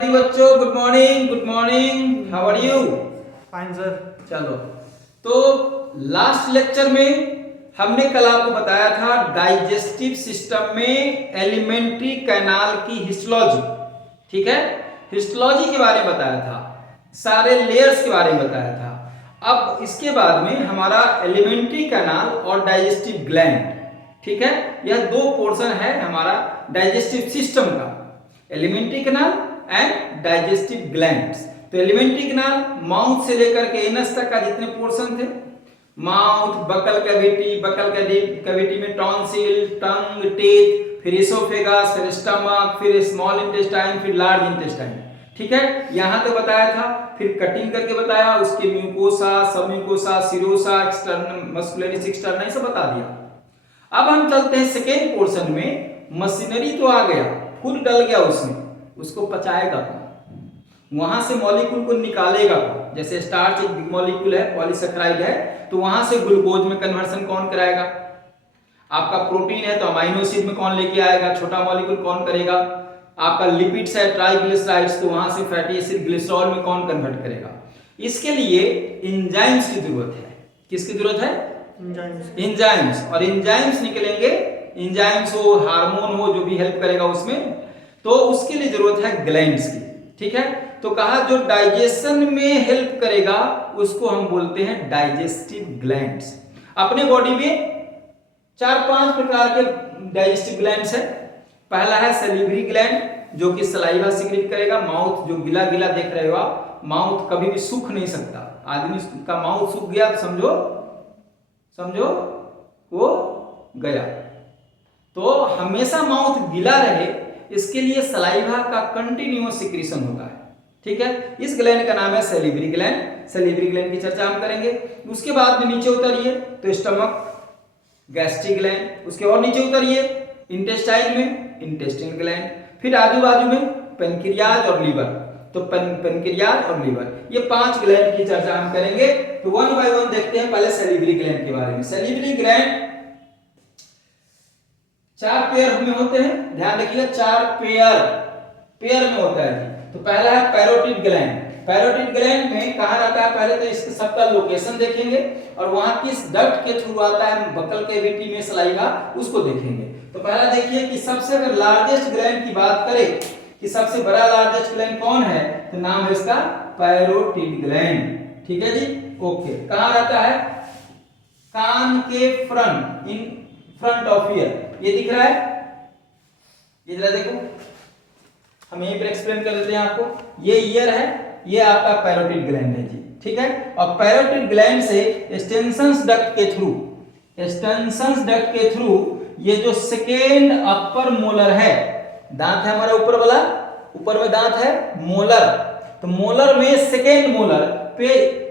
बच्चों good morning how are you. Fine sir. चलो, तो लास्ट लेक्चर में हमने कल आपको बताया था डाइजेस्टिव सिस्टम में एलिमेंट्री कैनाल की हिस्टोलॉजी। ठीक है, हिस्टोलॉजी के बारे में बताया था, सारे लेयर्स के बारे में बताया था। अब इसके बाद में हमारा एलिमेंट्री कैनाल और डाइजेस्टिव ग्लैंड, ठीक है, यह दो पोर्शन है हमारा डाइजेस्टिव सिस्टम का, alimentary canal and digestive glands. तो एलिमेंट्री कैनाल माउथ से लेकर के एनस तक का जितने पोर्शन थे, mouth, buccal cavity, buccal cavity में टॉन्सिल, टंग, टीथ, फिर इसोफेगस, फिर स्टमक, फिर स्मॉल इंटेस्टाइन, फिर लार्ज इंटेस्टाइन। ठीक है, यहां तक बताया था। फिर कटिंग करके बताया उसके म्यूकोसा, सब mucosa, serosa, external muscularis external, ये सब बता दिया। अब हम चलते हैं सेकेंड पोर्शन में। मशीनरी तो आ गया, फूड डल गया उसमें, उसको पचाएगा कौन, वहां से मॉलिक्यूल को निकालेगा कौन। जैसे स्टार्च एक मॉलिक्यूल है, पॉलीसेकेराइड है, तो वहां से ग्लूकोज में कन्वर्सन कौन कराएगा। आपका प्रोटीन है तो अमाइनो एसिड में कौन लेके आएगा, छोटा मॉलिक्यूल कौन करेगा। आपका लिपिड्स है, ट्राइग्लिसराइड्स, तो वहां से फैटी एसिड ग्लिसरॉल में कौन कन्वर्ट करेगा। इसके लिए एंजाइम्स की जरूरत है। किसकी जरूरत है? एंजाइम्स। और एंजाइम्स निकलेंगे, एंजाइम्स हो, हार्मोन हो, जो भी हेल्प करेगा उसमें, तो उसके लिए जरूरत है ग्लैंड्स की। ठीक है, तो कहा जो डाइजेशन में हेल्प करेगा उसको हम बोलते हैं डाइजेस्टिव ग्लैंड्स। अपने बॉडी में 4-5 प्रकार के डाइजेस्टिव ग्लैंड्स है। पहला है सैलिवरी ग्लैंड, जो कि सलाइवा सिक्रेट करेगा। माउथ जो गिला गिला देख रहे हो आप, माउथ कभी भी सूख नहीं सकता। आदमी का माउथ सूख गया तो समझो वो गया। तो हमेशा माउथ गीला रहे, इसके लिए सलाइवा का कंटिन्यूअस सिक्रीशन होता है। ठीक है, इस ग्लैंड का नाम है सैलिवरी ग्लैंड। सैलिवरी ग्लैंड की चर्चा हम करेंगे। उसके बाद में नीचे उतरिए तो स्टमक, गैस्ट्रिक ग्लैंड। उसके और नीचे उतरिए इंटेस्टाइन में इंटेस्टाइन ग्लैंड। फिर आजू बाजू में पेनक्रियाज और लीवर। तो पेनक्रियाज और लीवर, ये 5 ग्लैंड की चर्चा हम करेंगे। तो वन बाय वन देखते हैं पहले सैलिवरी ग्लैंड के बारे में। सैलिवरी ग्लैंड 4 पेयर में होते हैं, ध्यान रखिए 4 पेयर में होता है जी। तो पहला है पैरोटिड ग्लैंड। पैरोटिड ग्लैंड में कहां रहता है, पहले तो इसके सबका लोकेशन देखेंगे और वहां किस डक्ट के थ्रू आता है, बकल कैविटी में सलाइवा, उसको देखेंगे। तो पहला देखिए कि सबसे अगर लार्जेस्ट ग्लैंड की बात करें कि सबसे बड़ा लार्जेस्ट ग्लैंड कौन है, तो नाम है इसका पैरोटिड ग्लैंड। ठीक है जी, ओके। कहां रहता है? कान के front, in front of year. ये दिख रहा है, ये जरा देखो, हम यहीं पर एक्सप्लेन कर देते हैं आपको। ये ईयर है, ये आपका पैरोटिड ग्लैंड है जी। ठीक है, और पैरोटिड ग्लैंड से एक्सटेंशंस डक्ट के थ्रू ये जो सेकेंड अपर मोलर है, दांत है हमारा ऊपर वाला, ऊपर में दांत है मोलर, तो मोलर में सेकेंड मोलर पे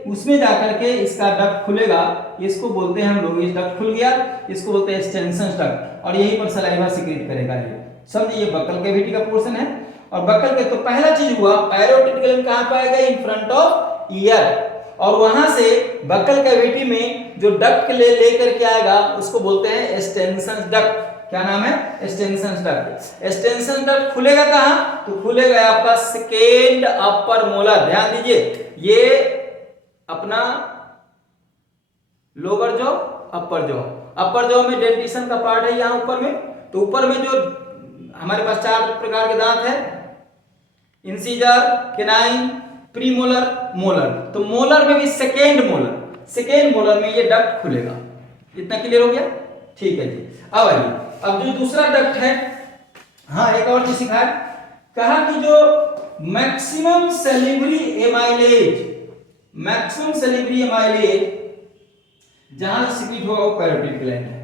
उसमें जाकर के इसका डक्ट खुलेगा। इसको बोलते हैं हम लोग, इस डक्ट खुल गया, इसको बोलते हैं एक्सटेंशन डक्ट, और यहीं पर सलाइवा सिक्रेट करेगा। ये समझिए, ये बकल कैविटी का पोर्शन है। और बकल के तो पहला चीज हुआ, पैरोटिड ग्लैंड कहां पाएगा? In front of year. और वहां से बकल कैविटी में जो डक्ट लेकर के आएगा उसको बोलते हैं एक्सटेंशन डक्ट। क्या नाम है? Extension duct. एक्सटेंशन डक्ट खुलेगा कहां? तो खुलेगा आपका सेकेंड अपर मोलर। ध्यान दीजिए, ये अपना लोअर जॉ, अपर जॉ। अपर जॉ में डेंटिशन का पार्ट है यहां ऊपर में। तो ऊपर में जो हमारे पास 4 प्रकार के दांत है, इंसीजर, केनाइन, प्रीमोलर, मोलर। तो मोलर में भी सेकेंड मोलर में ये डक्ट खुलेगा। इतना क्लियर हो गया? ठीक है जी। अब आइए, अब जो दूसरा डक्ट है, हाँ एक और चीज सिखाया, कहा कि जो मैक्सिमम सैलिवरी एमाइलेज जहां सिक्रीट होगा वो पैरोटिड ग्लैंड है।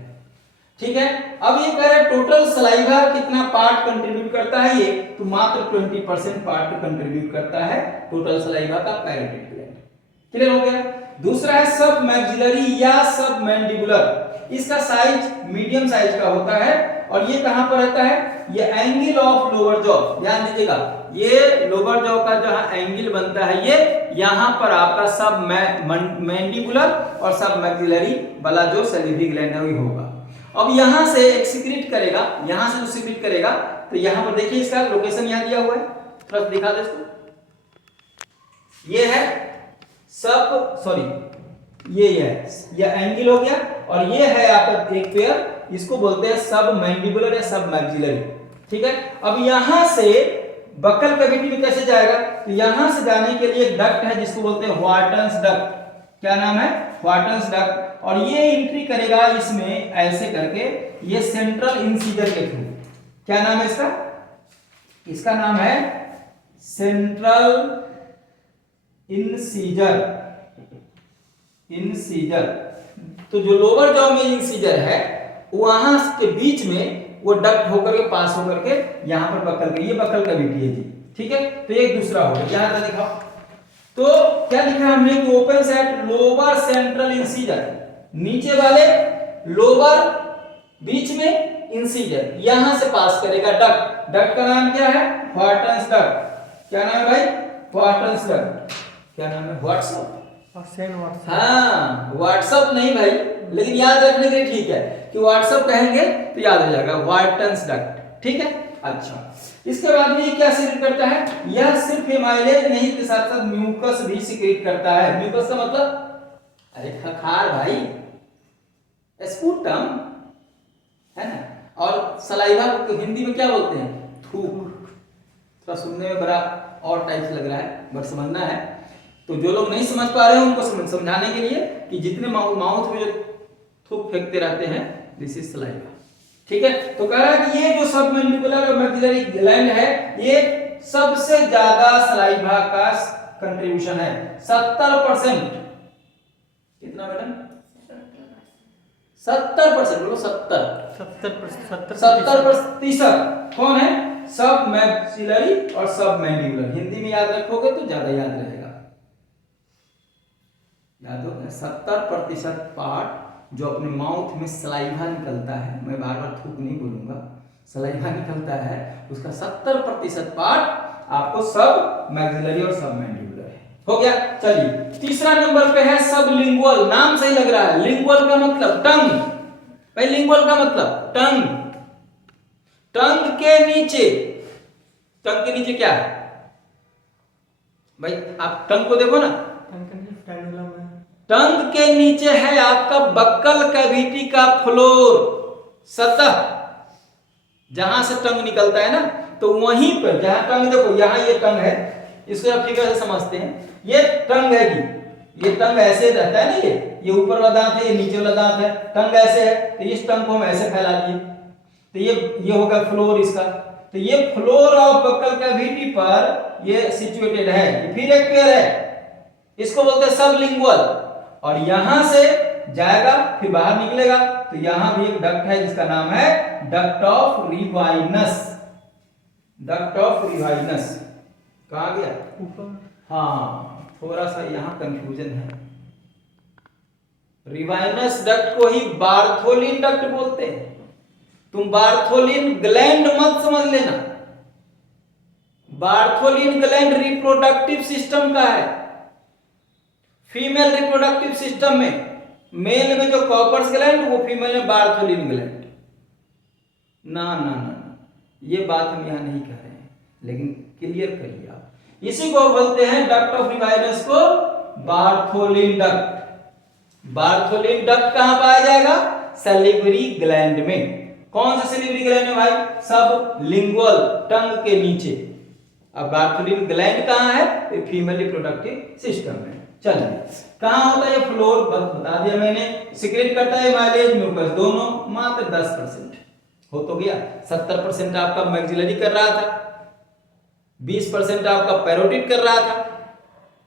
ठीक है, अब ये कह रहे हैं टोटल सलाइवा कितना पार्ट कंट्रीब्यूट करता है, ये तो मात्र 20% पार्ट कंट्रीब्यूट करता है टोटल सलाइवा का पैरोटिड ग्लैंड। क्लियर हो गया? दूसरा है सब मैक्सिलरी या सब मैंडिबुलर। इसका साइज मीडियम साइज का होता है, और ये कहां पर रहता है? ये एंगल ऑफ लोअर जॉ। ध्यान दीजिएगा, ये लोअर जॉ का जहां एंगल बनता है, ये यहां पर आपका सब मैंडिबुलर और सब मैक्सिलरी वाला जो सैलिवरी ग्लैंड है वही होगा। अब यहां से एक सिक्रीट करेगा, यहां से जो सिक्रीट करेगा, तो यहां पर देखिए इसका लोकेशन यहां दिया हुआ है, थोड़ा सा दिखा दे इसको। ये है सब, सॉरी ये है, ये एंगल हो गया, और ये है आपका एक पेयर, इसको बोलते हैं सब मैंडिबुलर या सब मैक्सिलरी। ठीक है, अब यहां से बक्कल कैविटी में कैसे जाएगा, तो यहां से जाने के लिए एक डक्ट है जिसको बोलते हैं व्हार्टन्स डक्ट। क्या नाम है, व्हार्टन्स डक्ट, और ये एंट्री करेगा इसमें ऐसे करके, ये सेंट्रल इंसीजर के थ्रू। क्या नाम है इसका, इसका नाम है सेंट्रल इंसीजर। इंसीजर, तो जो लोअर जॉ में इंसीजर है वहां के बीच में वो डक्ट होकर के पास होकर के यहां पर बक्कल के, ये बक्कल कैविटी है जी। ठीक है, तो ये दूसरा हो गया, यहां तक दिखाओ। तो क्या लिखा हमने कि open set lower central incisor, नीचे वाले लोअर, बीच में इंसीजर, यहां से पास करेगा डक्ट। डक्ट का नाम क्या है, व्हार्टन्स डक्ट। क्या नाम है भाई, व्हार्टन्स डक्ट। क्या नाम है, व्हाट्सएप, हाँ व्हाट्सएप नहीं भाई, लेकिन याद रखने के लिए ठीक है कि व्हाट्सएप कहेंगे तो याद हो जाएगा, व्हार्टन्स डक्ट। ठीक है, अच्छा इसके बाद में ये क्या सीक्रेट करता है, यह सिर्फ माइलेज नहीं के साथ साथ म्यूकस भी सीक्रेट करता है। म्यूकस का मतलब, अरे खखार भाई, स्पूटम है ना, और सलाइवा को हिंदी में क्या बोलते हैं, थूक। थोड़ा सुनने में बड़ा और टाइप से लग रहा है, बट समझना है। तो जो लोग नहीं समझ पा रहे हैं उनको समझाने के लिए कि जितने माउथ में जो थूक फेंकते रहते हैं, दिस इज सलाइवा। ठीक है, तो कह रहा है कि ये जो सब मैंडिबुलर और मैक्सिलरी ग्लैंड है, ये सबसे ज्यादा सलाइवा का कंट्रीब्यूशन है, 70%। कितना मैडम, 70%, बोलो 70%। कौन है, सब मैक्सिलरी और सब मैंडिबुलर। हिंदी में याद रखोगे तो ज्यादा याद रहेगा। याद हो, 70% पार्ट जो अपने माउथ में सलाइवा निकलता है, मैं बार बार थूक नहीं बोलूंगा, सलाइवा निकलता है, उसका 70% पार्ट आपको सब मैक्सिलरी और सब मैंडिबुलर है। हो गया, चलिए तीसरा नंबर पे है सब लिंगुअल। नाम सही लग रहा है, लिंगुअल का मतलब टंग। भाई लिंगुअल का मतलब टंग। टंग के नीचे, टंग के नीचे क्या है भाई, आप टंग को देखो ना, टंग के नीचे है आपका बक्कल कैविटी का फ्लोर, सतह, जहां से टंग निकलता है ना, तो वहीं पर जहां टंग, देखो यहां ये टंग है, इसको आप फिगर से समझते हैं, ये टंग है कि ये टंग ऐसे रहता है ना, ये ऊपर वाला दांत है, ये नीचे वाला दांत है, टंग ऐसे है, तो इस टंग को हम ऐसे फैला दिए, तो ये होगा फ्लोर इसका। तो ये फ्लोर ऑफ बक्कल कैविटी पर ये सिचुएटेड है। फिर एक पेयर है, इसको बोलते हैं सबलिंगुअल, और यहां से जाएगा फिर बाहर निकलेगा, तो यहां भी एक डक्ट है जिसका नाम है डक्ट ऑफ रिवाइनस। डक्ट ऑफ रिवाइनस कहां गया, ऊपर, हाँ थोड़ा सा यहां कंफ्यूजन है। रिवाइनस डक्ट को ही बार्थोलिन डक्ट बोलते हैं। तुम बार्थोलिन ग्लैंड मत समझ लेना, बार्थोलिन ग्लैंड रिप्रोडक्टिव सिस्टम का है। फीमेल रिप्रोडक्टिव सिस्टम में मेल में जो कॉपर्स ग्लैंड, वो फीमेल में बार्थोलिन ग्लैंड। ना ना ना ना, ये बात हम यहां नहीं कह रहे हैं, लेकिन क्लियर करिए आप। इसी को बोलते हैं डक्ट ऑफ रिवाइनस को बार्थोलिन डक्ट। बार्थोलिन डक्ट कहां पाया जाएगा, सैलिवरी ग्लैंड में। कौन सा सैलिवरी ग्लैंड है भाई, सब लिंगुअल, टंग के नीचे। अब बार्थोलिन ग्लैंड कहां है, फीमेल रिप्रोडक्टिव सिस्टम में। चलिए कहां होता है ये फ्लोर, बता दिया मैंने। सीक्रेट करता है माइलेज म्यूकस, दोनों मात्र 10% हो तो गया। 70% आपका मैक्सिलरी कर रहा था, 20% आपका पैरोटिड कर रहा था,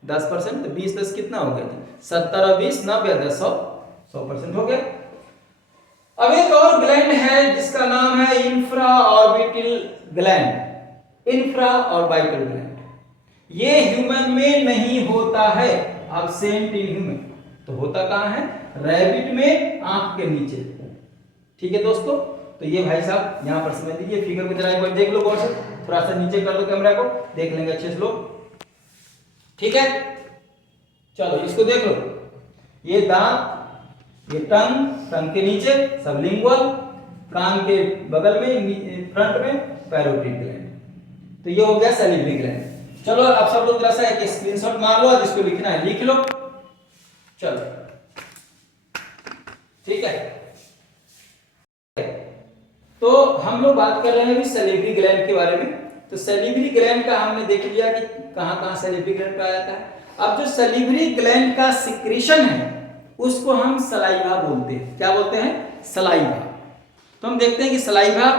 10%, तो 20 10 कितना हो गया, 70 और 20 90 10 100% हो गया। अब एक और ग्लैंड है जिसका नाम है infra orbital gland. Infra orbital gland, ये ह्यूमन में नहीं होता है, एब्सेंट इन ह्यूमन। तो होता कहां है, रैबिट में, आंख के नीचे। ठीक है दोस्तों, तो ये भाई साहब यहां पर समझ लीजिए, फिगर को जरा एक बार देख लो गौर से, थोड़ा सा नीचे कर लो कैमरा को, देख लेंगे अच्छे से लोग। ठीक है, चलो इसको देख लो, ये दांत, ये टंग, टंग के नीचे सबलिंगुअल, कान के बगल में फ्रंट में पैरोटिड ग्लैंड। तो ये हो गया सैलिवरी ग्लैंड। चलो आप सब लोग जरा सा एक स्क्रीनशॉट मार लो, जिसको लिखना है लिख लो। चलो ठीक है, तो हम लोग बात कर रहे हैं अभी सैलिवरी ग्लैंड के बारे में। तो सैलिवरी ग्लैंड का हमने देख लिया कि कहां-कहां सैलिवरी ग्लैंड पाया जाता है। अब जो सैलिवरी ग्लैंड का सिक्रीशन है उसको हम सलाइवा बोलते हैं। क्या बोलते हैं? सलाइवा। तो हम देखते हैं कि सलाइवा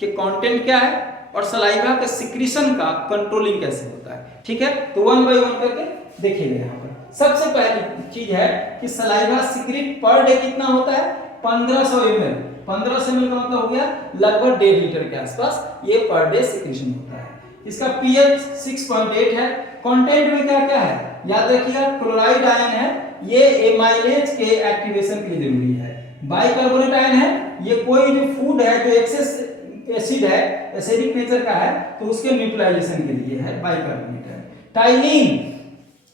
के कंटेंट क्या है और सलाइवा के सिक्रीशन का कंट्रोलिंग कैसे होता है। ठीक है, तो वन बाय वन करके देखेंगे। यहाँ पर सबसे पहली चीज है कि सलाइवा सिक्रीट पर डे कितना होता है? 1500 ml। 1500 ml का मतलब हो गया लगभग 1.5 लीटर के आसपास ये पर डे सिक्रीशन होता है। इसका पीएच 6.8 है। कंटेंट में क्या क्या है याद रखिएगा, क्लोराइड आयन है, ये एमाइलेज के एक्टिवेशन के लिए जरूरी है। बाइकार्बोनेट आयन है, ये कोई जो फूड है जो एक्सेस एसिड है, एसिडिक नेचर का है, तो उसके न्यूट्रलाइजेशन के लिए है बाइकार्बोनेट है। टाइलिन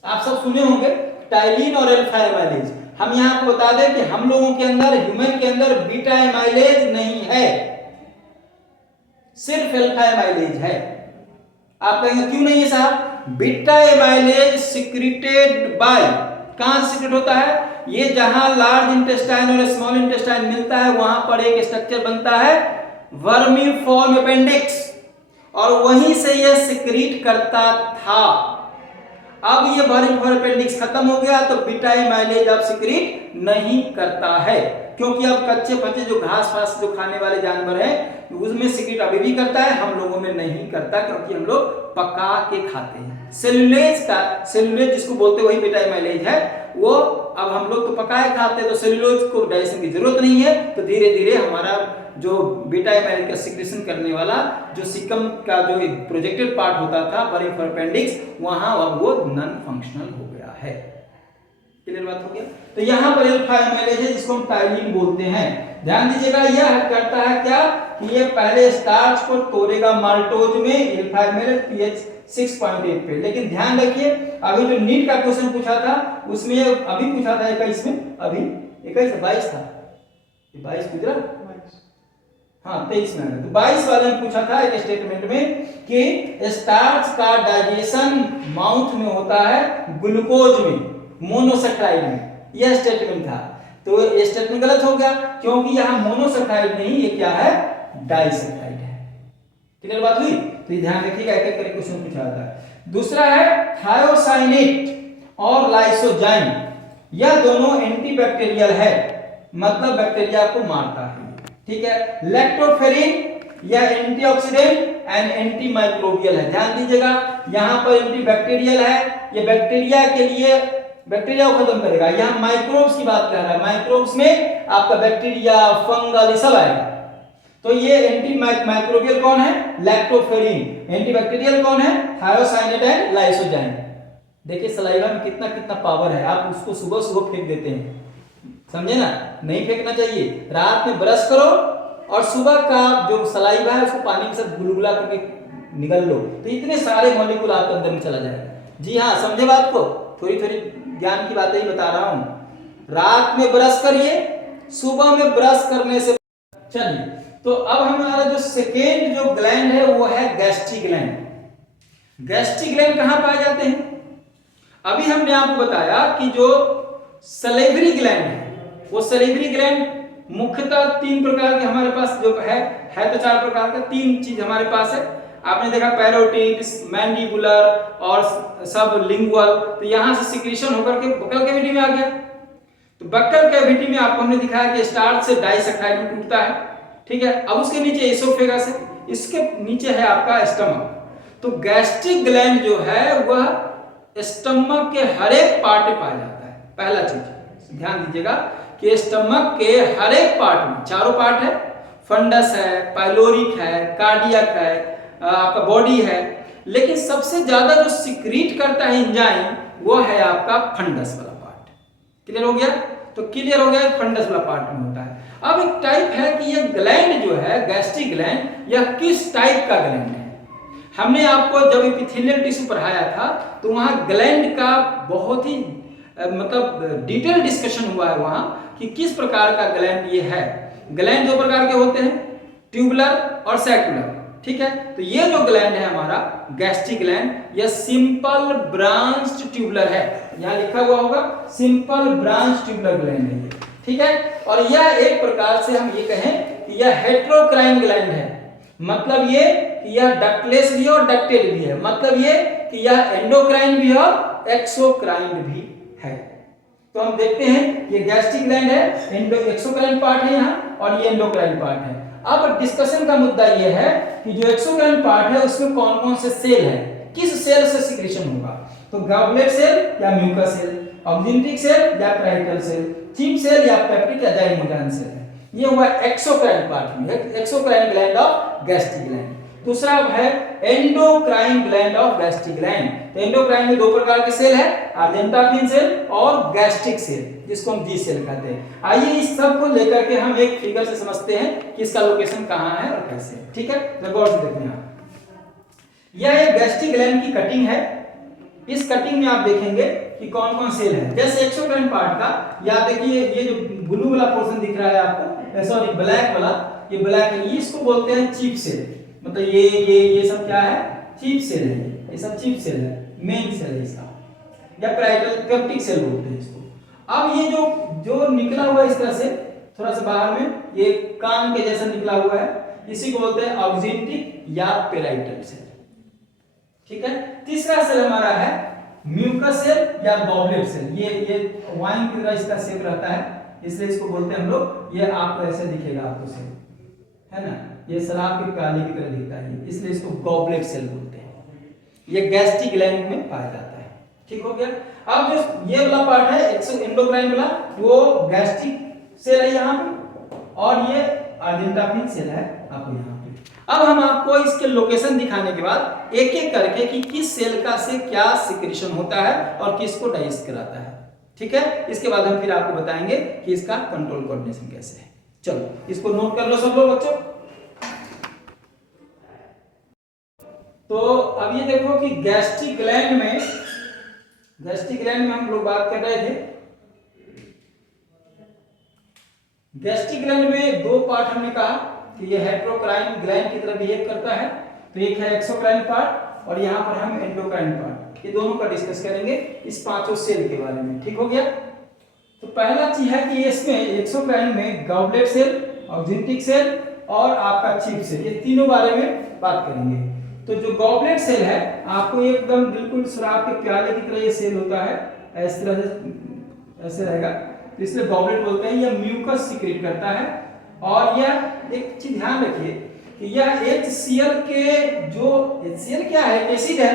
आप सब सुने होंगे, टाइलिन और अल्फा एमाइलेज। हम यहाँ आपको बता दें कि हम लोगों के अंदर, ह्यूमन के अंदर बीटा एमाइलेज नहीं है, सिर्फ अल्फा एमाइलेज है। आप कहेंगे क्यों नहीं है साहब? बीटा एमाइलेज सिक्रीटेड बाय, कहां से सिक्रेट होता है? ये जहां लार्ज इंटेस्टाइन और स्मॉल इंटेस्टाइन मिलता है वहां पर एक स्ट्रक्चर बनता है वर्मीफॉर्म अपेंडिक्स, और वहीं से यह सिक्रीट करता था। अब ये वर्मीफॉर्म अपेंडिक्स खत्म हो गया तो बीटा एमाइलेज अब सिक्रीट नहीं करता है, क्योंकि अब कच्चे पचे जो घास फास जो खाने वाले जानवर हैं उसमें सिक्रीट अभी भी करता है, हम लोगों में नहीं करता, क्योंकि हम लोग पका के खाते हैं। सेलुलोज का, सेलुलोज जिसको बोलते वही बीटा एमाइलेज है, वो अब हम लोग तो पकाए खाते हैं, तो सेलुलोज को डाइजेशन की जरूरत नहीं है। तो धीरे धीरे हमारा जो बीटा एमाइलेज का सिक्रेशन करने वाला जो सिकम का जो प्रोजेक्टेड पार्ट होता था वर्मीफॉर्म अपेंडिक्स, वहां अब वो नॉन फंक्शनल हो गया है। क्लियर बात हो गया? तो यहाँ पर अल्फा एमाइलेज है जिसको हम टाइलिन बोलते हैं। ध्यान दीजिएगा, यह करता है क्या कि ये पहले स्टार्च को तोड़ेगा माल्टोज में अल्फा एमाइलेज पीएच 6.8 पे। लेकिन ध्यान रखिए, अभी जो नीट का क्वेश्चन पूछा था उसमें अभी पूछा था 21 में, अभी 21 22 था, 22 गुजरा, हाँ 23 में। तो 22 वाले ने पूछा था एक स्टेटमेंट में कि स्टार्च का डाइजेशन माउथ में होता है, ग्लूकोज में, मोनोसैकेराइड में, यह स्टेटमेंट था। तो ये स्टेटमेंट गलत हो गया, क्योंकि यहाँ मोनोसैकेराइड नहीं, ये क्या है? डाइसैकेराइड है। क्लियर बात हुई? तो ये ध्यान रखिएगा, एक एक करके क्वेश्चन पूछा जाता है। दूसरा है थायोसाइनेट और लाइसोजाइम, यह दोनों एंटीबैक्टीरियल है, मतलब बैक्टीरिया को मारता है। ठीक है। लैक्टोफेरिन यह एंटीऑक्सीडेंट एंड एंटी माइक्रोबियल है। ध्यान दीजिएगा, यहां पर एंटीबैक्टीरियल है, ये बैक्टीरिया के लिए, बैक्टीरिया को खत्म करेगा। यहां माइक्रोब्स की बात कर रहा है, माइक्रोब्स में आपका बैक्टीरिया, फंगल, ये सब आएगा। तो ये एंटी माइक्रोबियल कौन है? लैक्टोफेरिन। एंटीबैक्टीरियल कौन है? Thiocyanate and lysozyme. देखिए सलाइवा में कितना कितना पावर है, आप उसको सुबह सुबह फेंक देते हैं, समझे ना? नहीं फेंकना चाहिए। रात में ब्रश करो और सुबह का जो सलाइवा है उसको पानी के साथ गुलगुला करके निगल लो, तो इतने सारे मॉलिक्यूल आपके अंदर में चला जाएगा। जी हाँ, समझे बात को? थोड़ी थोड़ी ज्ञान की बातें ही बता रहा हूं। रात में ब्रश करिए, सुबह में ब्रश करने से। चलिए, तो अब हमारा जो सेकेंड जो ग्लैंड है वो है गैस्ट्रिक ग्लैंड। गैस्ट्रिक ग्लैंड कहां पाए जाते हैं? अभी हमने आपको बताया कि जो सलेवरी ग्लैंड है, वो सलेवरी ग्लैंड मुख्यतः 3 प्रकार के हमारे पास जो है तो 4 प्रकार का, 3 चीज हमारे पास है। आपने देखा पैरोटिड, मैंडिबुलर और सब लिंगुअल। तो यहां से सिक्रीशन होकर के बक्कल कैविटी में आ गया। तो बक्कल कैविटी में आपको हमने दिखाया कि स्टार्च से डाइसैकेराइड में टूटता है। ठीक है। अब उसके नीचे एसोफेगस है, इसके नीचे है आपका स्टमक। तो गैस्ट्रिक ग्लैंड जो है वह स्टमक के हर एक पार्ट में पाया जाता है। पहला चीज ध्यान दीजिएगा कि स्टमक के हर एक पार्ट में, 4 पार्ट है, फंडस है, पाइलोरिक है, कार्डियक है, आपका बॉडी है, लेकिन सबसे ज्यादा जो सिक्रीट करता है एंजाइम वो है आपका फंडस वाला पार्ट। क्लियर हो गया? तो क्लियर हो गया, फंडस वाला पार्ट में होता है। अब एक टाइप है कि यह ग्लैंड जो है गैस्ट्रिक ग्लैंड, यह किस टाइप का ग्लैंड है। हमने आपको जब एपिथेलियल टिश्यू पढ़ाया था तो वहां ग्लैंड का बहुत ही मतलब डिटेल डिस्कशन हुआ है वहां कि किस प्रकार का ग्लैंड ये है। ग्लैंड 2 प्रकार के होते हैं, ट्यूबुलर और सैक्युलर। ठीक है। तो ये जो ग्लैंड है हमारा गैस्ट्रिक ग्लैंड, यह सिंपल ब्रांच्ड ट्यूबुलर है, यहाँ लिखा हुआ होगा सिंपल ब्रांच ट्यूबुलर ग्लैंड है ये, ठीक है। और यह एक प्रकार से हम ये कहें कि यह हेट्रोक्राइन ग्लैंड है, मतलब ये कि यह डक्टलेस भी है और डक्टेल भी है, मतलब ये कि यह एंडोक्राइन भी है और एक्सोक्राइन भी है। तो हम देखते हैं ये गैस्ट्रिक ग्लैंड है, एक्सोक्राइन पार्ट है यहाँ और ये एंडोक्राइन पार्ट है। अब डिस्कशन का मुद्दा ये है कि जो एक्सोक्राइन पार्ट है उसमें कौन कौन से सेल है, किस सेल से सिक्रेशन होगा, तो गॉबलेट सेल या म्यूकस सेल, ऑक्जिनेटिक सेल या पैराइटल सेल, चिप सेल या पेप्टिक या जाइमोजान सेल है। ये हुआ एक्सोक्राइन पार्ट में, exocrine gland of gastric gland. दूसरा है endocrine gland of gastric gland. तो एंडोक्राइन में दो प्रकार के सेल है, अर्जेंटाफिन सेल और गैस्ट्रिक सेल, जिसको हम जी सेल कहते हैं। आइए इस सब को लेकर के हम एक फिगर से समझते हैं कि इसका लोकेशन कहाँ है और कैसे, ठीक है। तो गौर से देखिए यहाँ, यह एक गैस्ट्रिक ग्लैंड की कटिंग है। इस कटिंग में आप देखेंगे कि कौन कौन सेल है। जैसे एक्सोक्राइन पार्ट का या देखिए ये जो ब्लू वाला पोर्शन दिख रहा है आपको, सॉरी ब्लैक वाला, ये ब्लैक है, इसको बोलते हैं चीफ सेल। मतलब ये सब क्या है, चीफ सेल है, ये सब चीफ सेल है, मेन सेल है इसका, या पैराइटल पेप्टिक सेल बोलते हैं इसको। अब ये जो निकला हुआ इस तरह से थोड़ा सा बाहर में, ये कान के जैसा निकला हुआ है, इसी को बोलते हैं ऑक्जिनेटिक या पैराइटल सेल, ठीक है। तीसरा सेल हमारा है म्यूकस सेल या गॉबलेट सेल। ये वाइन की तरह इसका शेप रहता है, इसलिए इसको बोलते हैं हम लोग, ये आपको ऐसे दिखेगा आपको सेल, है ना, ये शराब के प्याले की तरह दिखता है, इसलिए इसको गॉबलेट सेल बोलते हैं। ये गैस्ट्रिक ग्लैंड में पाया जाता है, ठीक हो गया। अब जो ये वाला पार्ट है एंडोक्राइन वाला, वो गैस्ट्रिक सेल है यहाँ पे, और ये अर्जेंटाफिन सेल है आपको यहाँ पे। अब हम आपको इसके लोकेशन दिखाने के बाद एक एक करके कि किस सेल का से क्या सिक्रेशन होता है और किसको डाइजेस्ट कराता है, ठीक है। इसके बाद हम फिर आपको बताएंगे कि इसका कंट्रोल कोऑर्डिनेशन कैसे है। चलो इसको नोट कर लो सब लोग बच्चों। तो अब ये देखो कि गैस्ट्रिक ग्लैंड में हम लोग बात कर रहे थे। गैस्ट्रिक ग्लैंड में दो पार्ट हमने कहा कि ये हेट्रोक्राइन ग्लैंड की तरह बिहेव करता है, तो एक है एक्सोक्राइन पार्ट और यहाँ पर हम एंडोक्राइन पार्ट, ये दोनों का डिस्कस करेंगे इस पांचों सेल के बारे में, ठीक हो गया। तो पहला चीज है कि इसमें एक्सोक्राइन में गॉबलेट सेल, ऑक्जिनेटिक सेल और आपका चीफ सेल, ये तीनों बारे में बात करेंगे। तो जो गॉबलेट सेल है आपको एकदम बिल्कुल शराब के प्याले की तरह ये सेल होता है, इस तरह से ऐसे रहेगा, तो इसलिए गॉबलेट बोलते हैं। यह म्यूकस सीक्रेट करता है और यह एक चीज ध्यान रखिए कि यह HCl के जो HCl क्या है, एसिड है,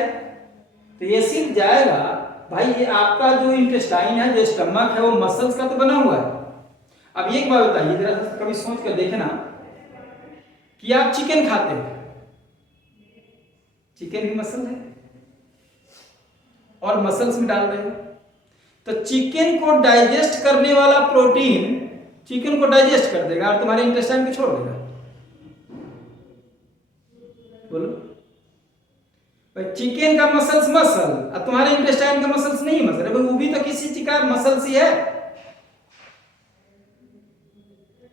तो एसिड जाएगा भाई, ये आपका जो इंटेस्टाइन है, जो स्टमक है, वो मसल्स का तो बना हुआ है। अब एक बात बताइए जरा, कभी सोच कर देखे ना कि आप चिकन खाते हो, चिकन भी मसल है और मसल्स में डाल रहे हो, तो चिकन को डाइजेस्ट करने वाला प्रोटीन चिकन को डाइजेस्ट कर देगा और तुम्हारे इंटेस्टाइन को छोड़ देगा। बोलो भाई, चिकन का मसल्स मसल और तुम्हारे इंटेस्टाइन का मसल्स नहीं मसल, वो भी तो किसी चीज का मसल्स ही है,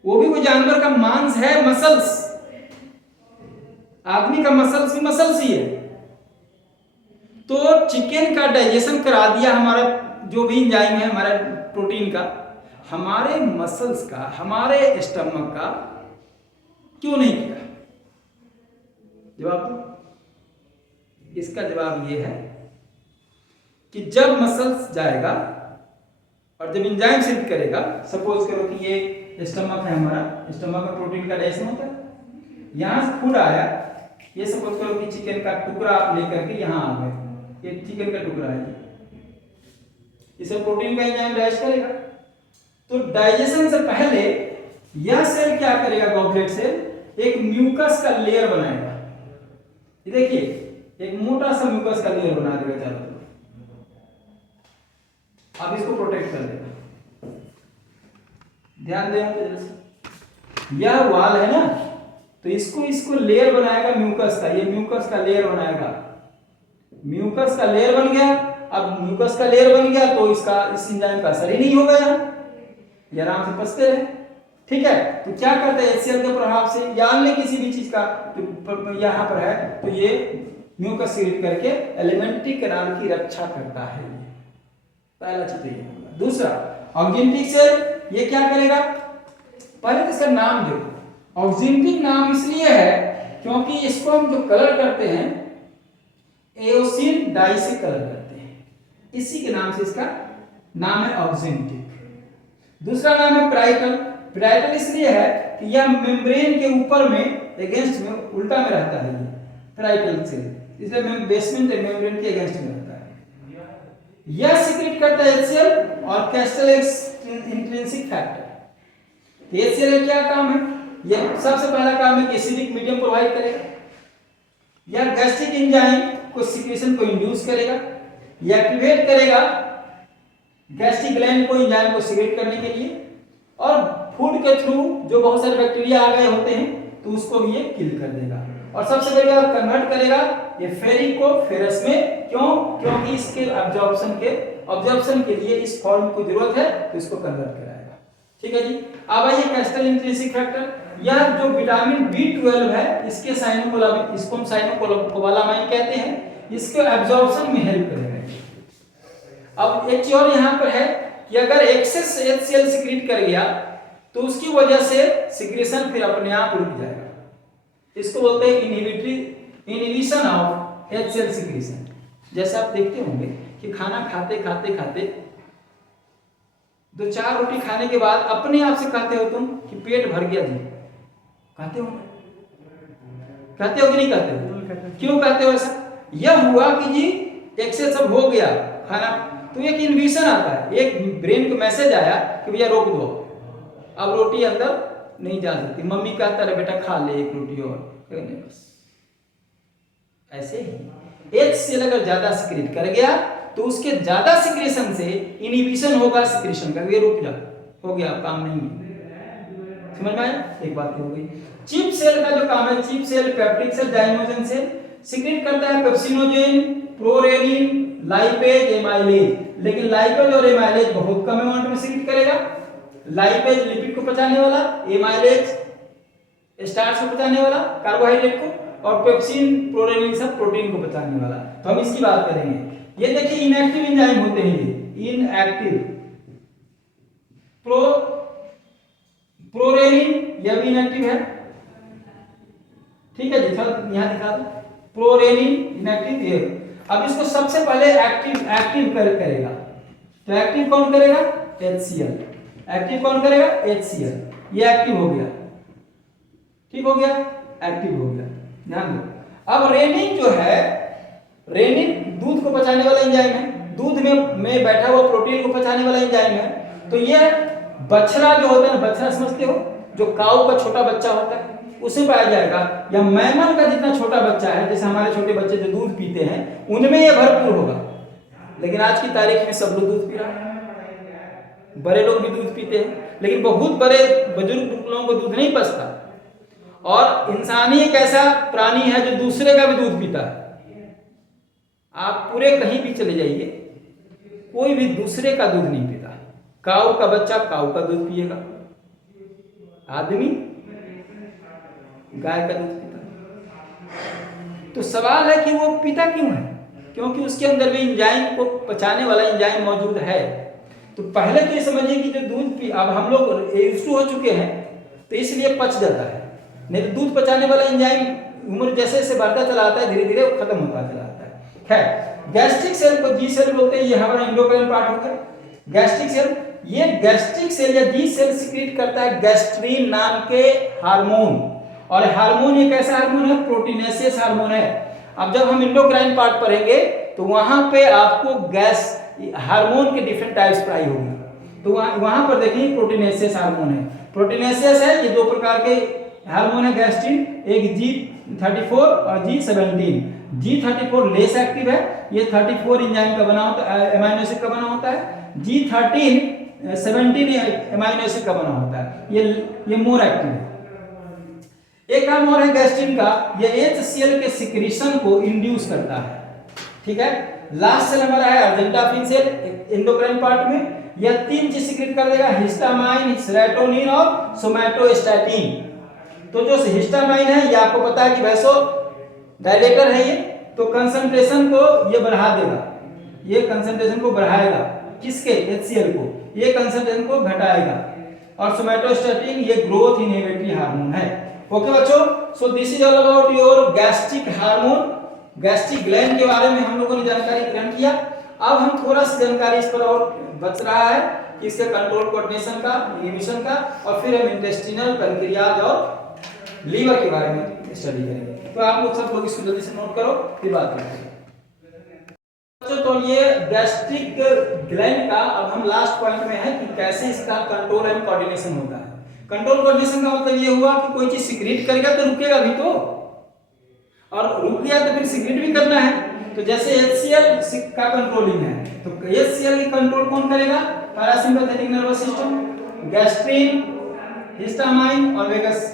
वो भी कोई जानवर का मांस है, मसल्स। आदमी का मसल्स भी मसल्स ही है। तो चिकन का डाइजेशन करा दिया हमारा जो भी एंजाइम है हमारा प्रोटीन का, हमारे मसल्स का, हमारे स्टमक का क्यों नहीं किया? जवाब दो। इसका जवाब ये है कि जब मसल्स जाएगा और जब एंजाइम सिद्ध करेगा, सपोज करो कि ये स्टमक है हमारा, स्टमक में प्रोटीन का डाइजेशन होता है, यहां से फूड आया, ये सपोज करो कि चिकन का टुकड़ा आप लेकर के यहां आ गए, ये चिकन का टुकड़ा है, इसे प्रोटीन का एंजाइम डाइजेस्ट करेगा। तो डाइजेशन से पहले यह सेल क्या करेगा, गॉबलेट सेल, एक म्यूकस का लेयर बनाएगा। ये देखिए एक मोटा सा म्यूकस का लेयर बना देगा चारों तरफ, अब इसको प्रोटेक्ट कर देगा। ध्यान दें, यह वाल है ना, तो इसको लेयर बनाएगा म्यूकस का, ये म्यूकस का लेयर बनाएगा। म्यूकस का लेयर बन गया, अब म्यूकस का लेयर बन गया तो इस एंजाइम का असर ही नहीं होगा, यहाँ ये आराम से पचते रहे, ठीक है। तो क्या करता है HCl के प्रभाव से या अन्य किसी भी चीज का जो यहाँ पर है तो ये म्यूकस सीक्रेट करके एलिमेंट्री कैनाल की रक्षा करता है। ये पहला चित्र ये होगा। दूसरा ऑक्जेंटिक सेल, ये क्या करेगा, पहले तो इसका नाम देखो। ऑक्जेंटिक नाम इसलिए है क्योंकि इसको हम जो कलर करते हैं एओसिन डाई से कलर करते हैं, इसी के नाम से इसका नाम है ऑक्जेंटिक। दूसरा नाम है पेराइटल। पेराइटल इसलिए है कि यह मेम्ब्रेन के ऊपर में अगेंस्ट में उल्टा में रहता है ये पेराइटल सेल, इसलिए बेसमेंट मेम्ब्रेन के अगेंस्ट में रहता है। यह सीक्रेट करता है HCl और कैस्टलेक्स इंट्रिंसिक फैक्टर। HCl का क्या काम है, यह सबसे पहला काम है कि एसिडिक मीडियम प्रोवाइड करेगा, यह गैस्ट्रिक एंजाइम को सिक्रेशन को इंड्यूस करेगा, यह एक्टिवेट करेगा गैस्ट्रिक ग्लैंड को एंजाइम को सिक्रेट करने के लिए, और फूड के थ्रू जो बहुत सारे बैक्टीरिया आ गए होते हैं तो उसको भी ये किल कर देगा, और सबसे बड़ी बात कन्वर्ट करेगा ये फेरिक को फेरस में। क्यों? क्योंकि इसके ऑब्जॉर्प्शन के लिए इस फॉर्म की जरूरत है तो इसको कन्वर्ट कराएगा। ठीक है जी। अब आइए कैस्टल इंट्रिंसिक फैक्टर। यह जो विटामिन B12 है इसके साइनोकोलामिन, इसको हम साइनोकोबालामाइन कहते हैं, इसके एब्जॉर्प्शन में हेल्प करेगा। अब एक चीज और यहाँ पर है कि अगर एक्सेस HCl सीक्रेट कर गया तो उसकी वजह से सिक्रेशन फिर अपने आप रुक जाएगा, इसको बोलते हैं इनहिबिशन ऑफ HCl सिक्रेशन। जैसे आप देखते होंगे कि खाना खाते खाते खाते 2-4 रोटी खाने के बाद अपने आप से कहते हो तुम कि पेट भर गया जी, कहते हो कि नहीं कहते हो? क्यों कहते हो ऐसा? यह हुआ कि जी एक्सेस अब हो गया खाना, तो एक इनहिबिशन आता है, एक ब्रेन को मैसेज आया कि भैया रोक दो, अब रोटी अंदर नहीं जा सकती। मम्मी कहता है बेटा खा ले एक रोटी और, बस ऐसे ही HCl अगर ज्यादा सिक्रेट कर गया तो उसके ज्यादा सिक्रेशन से इनहिबिशन होगा सिक्रेशन का, ये रुक जा, हो गया काम नहीं है। समझ में आया? एक बात हो गई। चिप सेल का जो काम है, चिप सेल, पेप्टिक सेल, डायनोजन सेल सिक्रेट करता है पेप्सिनोजेन, प्रोरेनिन, लाइपेज, एमाइलेज, लेकिन लाइपेज और एमाइलेज बहुत कम अमाउंट में सिक्रेट करेगा। लाइपेज लिपिड को पचाने वाला, एमाइलेज स्टार्च को पचाने वाला कार्बोहाइड्रेट को, और पेप्सिन, प्रोरेनिन सब प्रोटीन को पचाने वाला। तो हम इसकी बात करेंगे। ये देखिए इनएक्टिव एंजाइम होते हैं, ये इनएक्टिव। प्रोरेनिन यह भी इनएक्टिव है, ठीक है जी, सर यहां दिखा दो। प्रोरेनिन इनएक्टिव ये। अब इसको सबसे पहले एक्टिव करेगा, तो एक्टिव कौन करेगा? HCl। एक्टिव कौन करेगा? HCl। ये एक्टिव हो गया, ठीक हो गया, एक्टिव हो गया, ध्यान दो। अब रेनिन जो है, रेनिन दूध को पचाने वाला एंजाइम है, दूध में बैठा हुआ प्रोटीन को पचाने वाला एंजाइम है। तो ये बछड़ा जो होता है ना, बछड़ा समझते हो, जो काऊ का छोटा बच्चा होता है उसमें पाया जाएगा, या मैमल का जितना छोटा बच्चा है, जैसे हमारे छोटे बच्चे जो दूध पीते हैं उनमें ये भरपूर होगा। लेकिन आज की तारीख में सब लोग दूध पी रहा है, बड़े लोग भी दूध पीते हैं, लेकिन बहुत बड़े बुजुर्ग लोगों को दूध नहीं पचता। और इंसान ही एक ऐसा प्राणी है जो दूसरे का भी दूध पीता है। आप पूरे कहीं भी चले जाइए, कोई भी दूसरे का दूध नहीं पीता। काऊ का बच्चा काऊ का दूध पिएगा, आदमी गाय का दूध पीता। तो सवाल है कि वो पीता क्यों है? क्योंकि उसके अंदर भी एंजाइम को पचाने वाला एंजाइम मौजूद है। तो पहले तो ये समझिए कि जो दूध पी, अब हम लोग यूज्ड हो चुके हैं तो इसलिए पच जाता है, नहीं तो दूध पचाने वाला एंजाइम उम्र जैसे जैसे बढ़ता चला आता है, धीरे धीरे खत्म होता चला आता है। खैर, गैस्ट्रिक सेल को जी सेल बोलते हैं, ये हमारा एंडोक्राइन पार्ट हो गया। गैस्ट्रिक सेल, ये गैस्ट्रिक सेल या जी सेल सिक्रेट करता है गैस्ट्रीन नाम के हार्मोन, और हार्मोन एक ऐसा हार्मोन है, प्रोटीनेशियस हार्मोन है। अब जब हम एंडोक्राइन पार्ट पढ़ेंगे तो वहां पे आपको गैस हार्मोन के डिफरेंट टाइप्स पढ़ाई होगी। तो वहां पर देखिए प्रोटीनेशियस हार्मोन है। प्रोटीनेशियस है, ये दो प्रकार के हार्मोन है गैस्ट्रिन, एक G34 और G17। G34 लेस एक्टिव है, ये 34 एंजाइम का बना होता है, अमीनो एसिड का बना होता है। G13 17 अमीनो एसिड का बना होता है, ये मोर एक्टिव है। एक काम और है गैस्ट्रिन का, ये HCl के सिक्रेशन को इंड्यूस करता है। ठीक है, लास्ट सेल हमारा है अर्जेंटाफिन सेल एंडोक्राइन पार्ट में। यह 3 चीज सीक्रेट कर देगा, हिस्टामाइन, सेरोटोनिन और सोमैटोस्टैटिन। तो जो हिस्टामाइन है ये आपको पता है कि वैसो डायलेटर है ये, तो कंसंट्रेशन को ये बढ़ा देगा, ये कंसंट्रेशन को बढ़ाएगा, किसके, HCl को, ये कंसंट्रेशन को घटाएगा। और सोमैटोस्टैटिन ये ग्रोथ इनहिबिटरी हार्मोन है। ओके बच्चों, so this is all about your gastric hormone, gastric gland के बारे में हम लोगों ने जानकारी ग्रहण किया। अब हम थोड़ा सा जानकारी इस पर और बच रहा है कि इसके कंट्रोल कोऑर्डिनेशन का, इनहिबिशन का, और फिर हम इंटेस्टिनल, पैंक्रियाज और लीवर के बारे में स्टडी करेंगे। तो आप लोग सब लोग इसको जल्दी से नोट करो, फिर बात करेंगे। तो ये गैस्ट्रिक ग्लैंड का अब हम लास्ट पॉइंट में है कि कैसे इसका कंट्रोल एंड कोऑर्डिनेशन होता है। कंट्रोल कोऑर्डिनेशन का मतलब ये हुआ कि कोई चीज सीक्रेट करेगा तो रुकेगा भी तो, और रुक गया तो फिर सीक्रेट भी करना है। तो जैसे HCl का कंट्रोलिंग है, तो HCl की कंट्रोल कौन करेगा, parasympathetic nervous system, gastrin, histamine और vagus.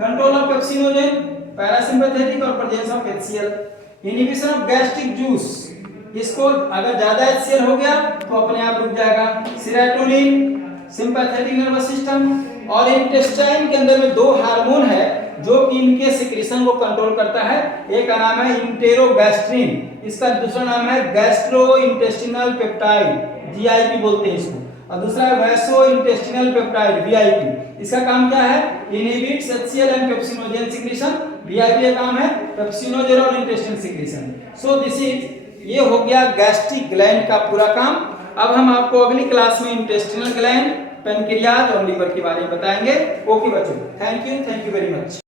Control of pepsinogen, parasympathetic और presence of HCl। Inhibition of gastric juice, इसको अगर ज्यादा HCl हो गया तो अपने आप रुक जाएगा। सेरोटोनिन, सिंपैथेटिक नर्वस सिस्टम, और इंटेस्टाइन के अंदर में 2 हार्मोन है जो कि इनके सिक्रीशन को कंट्रोल करता है। एक का नाम है इंटेरोगैस्ट्रिन, इसका दूसरा नाम है गैस्ट्रोइंटेस्टिनल पेप्टाइड, GIP बोलते हैं इसको, और दूसरा है वैसो इंटेस्टिनल पेप्टाइड, VIP। इसका काम क्या है, inhibits HCl and pepsinogen secretion. VIP का काम है पेप्सिनोजेन और intestine secretion. So this is, ये हो गया गैस्ट्रिक ग्लैंड का पूरा काम। अब हम आपको अगली क्लास में इंटेस्टिनल ग्लैंड, पैंक्रियाज और लीवर के बारे में बताएंगे। ओके बच्चों, थैंक यू वेरी मच।